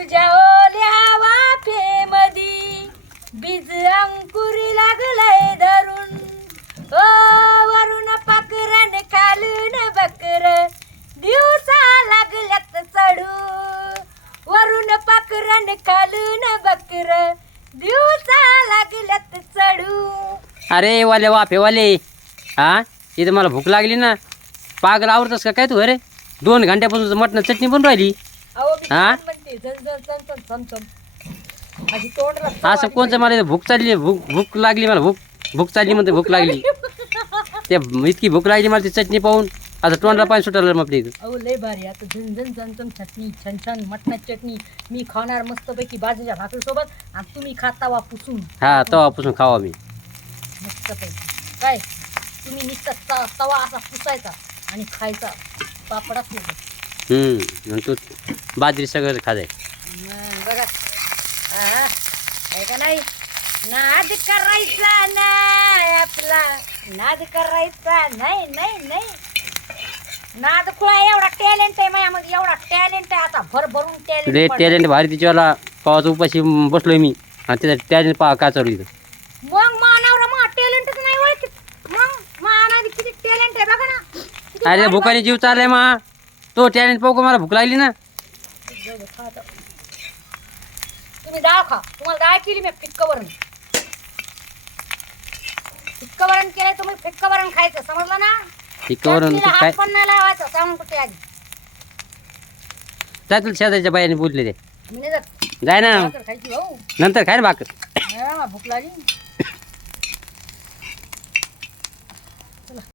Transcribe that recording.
तुझ्या ओल्या वाफेमधी बीज अंकुरी लागलंय धरून ओ वरून पाखरान खालून बकर दिवसा लागल्यात चढू वरून पाखरान खालून बकर दिवसा लागल्यात चढू. अरे वाले वाफेवाले हा इथं मला भूक लागली ना पागल आवडतस का काय तू अरे 2 घंट्यापासून मटण चटणी बनून राहिली अहो मी हा? छान म्हणते झण झण झण झण झण माझी तोंडला चव असं आली कोणचं मला इथं भूक चालली भूक लागली मला भूक चालली म्हणते भूक लागली ते इतकी भूक लागली मला ती चटणी पाहून आता तोंडला पाणी सुटायला मग इथं. अहो लय भारी आता झणझण झणझण चटणी छान छान मटणाची चटणी मी खाणार मस्तपैकी बाजरीच्या भाकरीसोबत आणि तुम्ही खाता वा पुसून हा तवापासून खावा मी मस्तपैकी काय तुम्ही नुसता तवा असा पुसायचा आणि खायचा पापड असले आणि तू बाजरी सगळं खाजाय बघा हा, आहे का नाही नाद करायचा नाही आपला नाद करायचा नाही नाही नाही नाद खुळा एवढा टॅलेंट आहे माझ्यामध्ये एवढा टॅलेंट आहे आता भरभरून लय टॅलेंट टॅलेंट भारी तिच्यावाला पावाचा उपाशी बसलोय मी आणि त्याचा टॅलेंट पाहा काय चालू इथं. मग मानावर मग टॅलेंटच नाही ओळखीत मग मानावर किती टॅलेंट आहे बघा ना किती अरे भारी भुकाने जीव चाललाय मा तो टॅलेंट पाहू का मला भूक लागली ना. जाऊ दे, खा आता. तुम्ही डाळ खा तुम्हाला डाळ केली मी फिक्कवरण फिक्कवरण केलंय तुम्ही फिक्कवरण खायचं समजलं ना. इकडवरून चटणीला काय हात पण नाही लावायचा सांगून कुठे आधी जाय तुला शेजारच्या बायाने बोलले ते मी नाही जात जाय ना भाकर खायची भाऊ नंतर खाय ना भाकर हा, भूक लागली